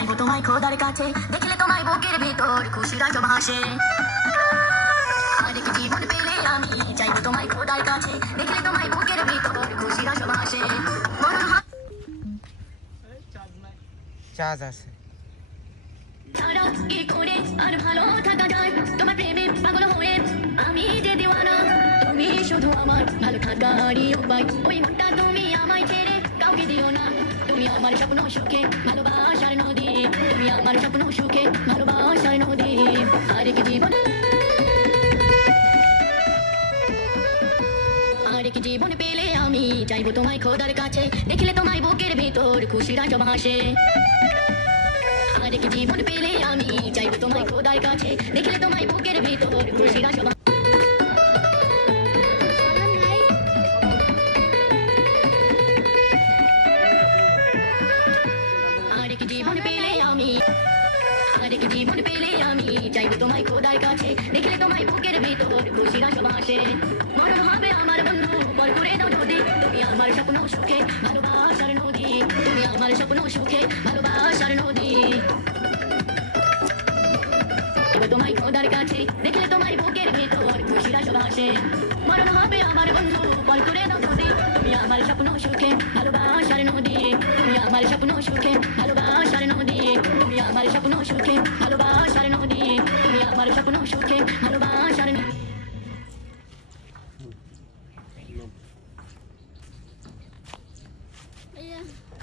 চাইবো তোমায় খোদার কাছে, দেখলে তোমায় বুকের ভিতর খুশিরা সব হাসে। আরেক জীবন পেলে আমি চাইবো তোমায় খোদার কাছে, দেখলে তোমায় বুকের ভিতর খুশিরা সব হাসে। মরণ চার্জ আছে। ছাড়া কি করে আর ভালো থাকা যায়, তোমার প্রেমে পাগল হয়ে আমি যে দিওয়ানা। তুমি শুধু আমার ভালো থাকারই উপায়, ওই মনটা তুমি আমায় ছেড়ে কাউকে দিও না। তুমি আমার স্বপ্ন সুখে ভালোবাসার নদী, তুমি আমার স্বপ্ন সুখে ভালোবাসার নদী। আরেক জীবন আরেক জীবন পেলে আমি চাইবো তোমায় খোদার কাছে, দেখলে তোমায় বুকের ভিতর খুশিরা সব হাসে। আরেক জীবন পেলে আমি চাইবো তোমায় খোদার কাছে, দেখলে তোমায় বুকের ভিতর খুশিরা সব আরেক জীবন পেলে আমি আরেক জীবন পেলে আমি চাইবো তোমায় খোদার কাছে, দেখলে তোমায় বুকের ভিতর খুশিরা সব হাসে। মরণ হবে আমার বন্ধু পর করে দাও যদি, তুমি আমার স্বপ্ন সুখে ভালোবাসার নদী, তুমি আমার স্বপ্ন সুখে ভালোবাসার নদী। তোমায় খোদার কাছে, দেখলে তোমায় বুকের ভিতর খুশিরা সব হাসে। মরণ হবে আমার বন্ধু পর করে দাও যদি, তুমি আমার স্বপ্ন সুখে ভালোবাসার নদী, তুমি আমার স্বপ্ন সুখে ভালোবাসার নদী, তুমি আমার স্বপ্ন সুখে ভালোবাসার নদী, তুমি আমার স্বপ্ন সুখে ভালোবাসার নদী।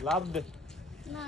লাভ দে না